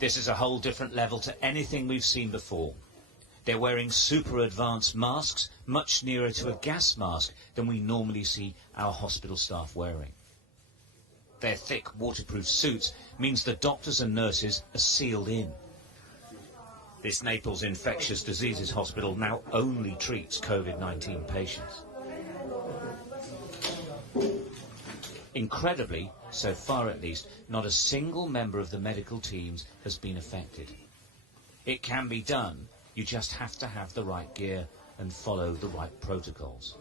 This is a whole different level to anything we've seen before. They're wearing super advanced masks, much nearer to a gas mask than we normally see our hospital staff wearing. Their thick waterproof suits means the doctors and nurses are sealed in. This Naples Infectious Diseases Hospital now only treats COVID-19 patients. Incredibly, so far at least, not a single member of the medical teams has been affected. It can be done, you just have to have the right gear and follow the right protocols.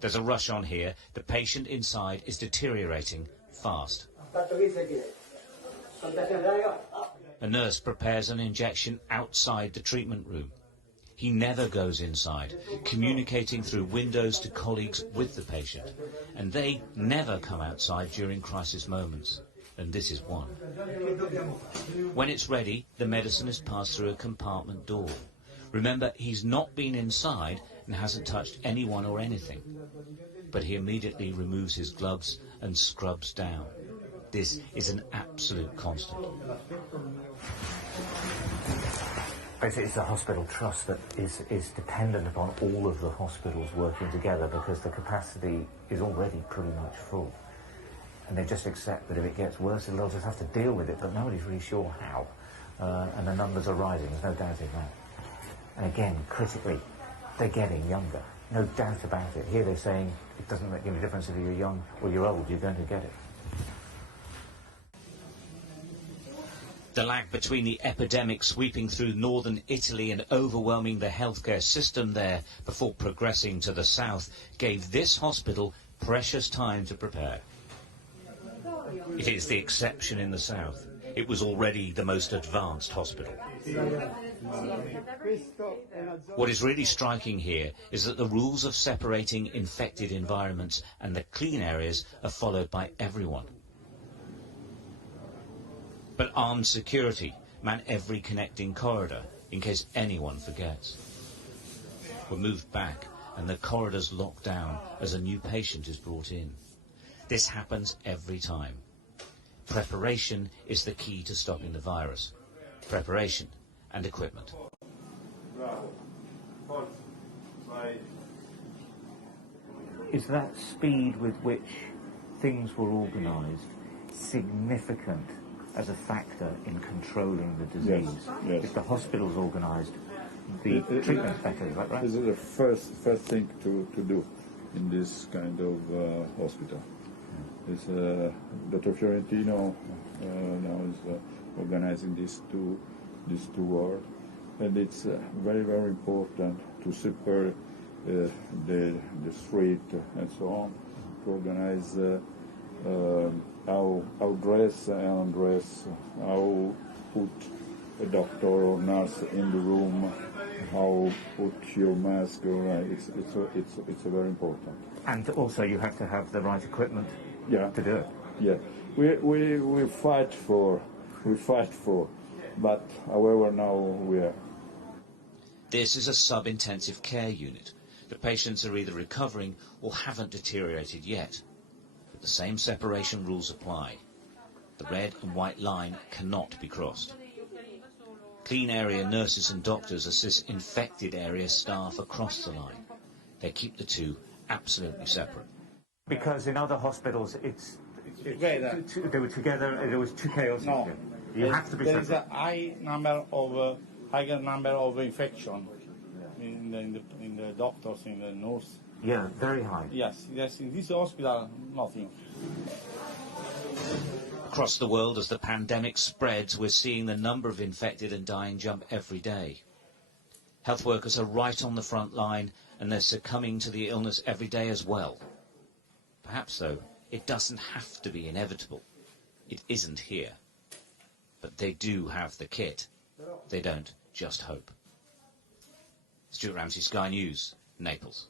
There's a rush on here. The patient inside is deteriorating fast. A nurse prepares an injection outside the treatment room. He never goes inside, communicating through windows to colleagues with the patient. And they never come outside during crisis moments. And this is one. When it's ready, the medicine is passed through a compartment door. Remember, he's not been inside and hasn't touched anyone or anything. But he immediately removes his gloves and scrubs down. This is an absolute constant. Basically, it's a hospital trust that is dependent upon all of the hospitals working together, because the capacity is already pretty much full. And they just accept that if it gets worse, they'll just have to deal with it, but nobody's really sure how. And the numbers are rising, there's no doubt in that. And again, critically, they're getting younger. No doubt about it. Here they're saying it doesn't make any difference if you're young or you're old, you're going to get it. The lag between the epidemic sweeping through northern Italy and overwhelming the healthcare system there before progressing to the south gave this hospital precious time to prepare. It is the exception in the south. It was already the most advanced hospital. What is really striking here is that the rules of separating infected environments and the clean areas are followed by everyone. But armed security man every connecting corridor in case anyone forgets. We're moved back and the corridors locked down as a new patient is brought in. This happens every time. Preparation is the key to stopping the virus. Preparation and equipment. Is that speed with which things were organised significant as a factor in controlling the disease? Yes. If the hospital's organised, the treatment's better, is that right? This is the first thing to do in this kind of hospital. It's, Dr. Fiorentino now is organizing these two wards, and it's very, very important to separate the street and so on, to organize how dress and undress, how put a doctor or nurse in the room, how put your mask on. It's very important. And also you have to have the right equipment to do it. Yeah, we fight for, but however now we are. This is a sub-intensive care unit. The patients are either recovering or haven't deteriorated yet. But the same separation rules apply. The red and white line cannot be crossed. Clean area nurses and doctors assist infected area staff across the line. They keep the two absolutely separate. Because in other hospitals, they were together. There was too chaotic. No, you have to be there separate. is a higher number of infection in the doctors, in the nurse. Yeah, very high. Yes. In this hospital, nothing. Across the world, as the pandemic spreads, we're seeing the number of infected and dying jump every day. Health workers are right on the front line, and they're succumbing to the illness every day as well. Perhaps, though, it doesn't have to be inevitable. It isn't here. But they do have the kit. They don't just hope. Stuart Ramsey, Sky News, Naples.